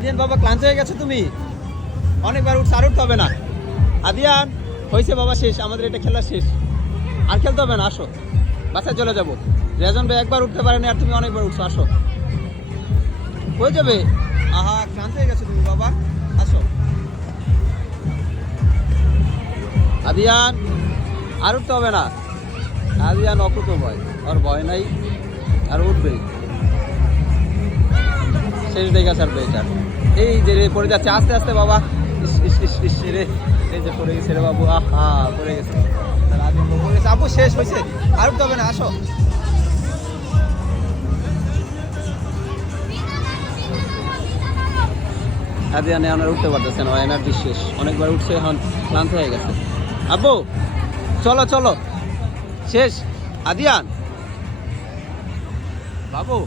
আদিয়ান বাবা, ক্লান্ত হয়ে গেছো তুমি? অনেকবার উঠছে, আর উঠতে হবে না। আদিয়ান হয়েছে বাবা শেষ, আমাদের এটা খেলা শেষ। আর খেলতে হবে না, আসো। বাসায় চলে যাব। রেজন ভাই একবার উঠতে পারেনি, আর তুমি অনেকবার উঠছো, আসো। হয়ে যাবে? আহা, ক্লান্ত হয়ে গেছো তুমি বাবা। আসো। আদিয়ান, আর উঠতে হবে না। আদিয়ান অকুত ভয় ওর ভয় নাই, আর উঠবেই। শেষ দেখে ছাড়বে এটা এই যে রে, পড়ে যাচ্ছে, আস্তে আস্তে বাবা। রে। এই যে পড়ে গেছে রে বাবু, আহা, পড়ে গেছে। আপু শেষ হয়েছে। আর হবে না, আসো। আদিয়ান আর উঠতে পারতেছে না এনার্জি শেষ। অনেকবার উঠছে, এখন ক্লান্ত হয়ে গেছে। আব্বু চলো চলো। শেষ। আদিয়ান। বাবু।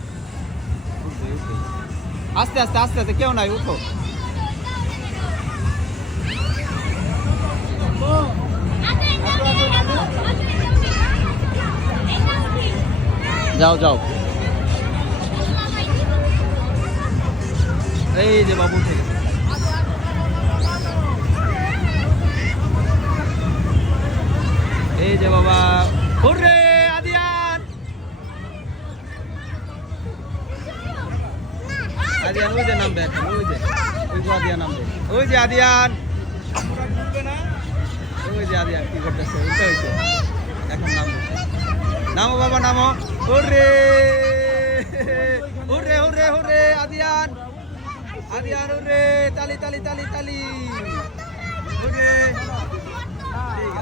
আস্তে আস্তে আস্তে আস্তে, কেউ নাই, উঠো। যাও যাও। এই যে বাবু উঠে গেছে। এই যে বাবা, হুররে আদিয়ান আদিয়ান, ওই যে নামবে এখন, ওই যে ওই যে আদিয়ান নামবে। ওই যে আদিয়ান। ওই যে আদিয়ান, কি করতেছে? ওইটা হইছে। এখন নামবে। নামো বাবা, নামো। Hurray! Hurray hurray hurray, Adiyan. Adiyan, hurray, তালি তালি তালি তালি। ঠিক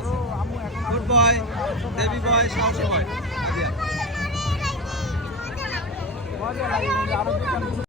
গুড বয় দেবী বয় সাহসী বয় আদিয়ান।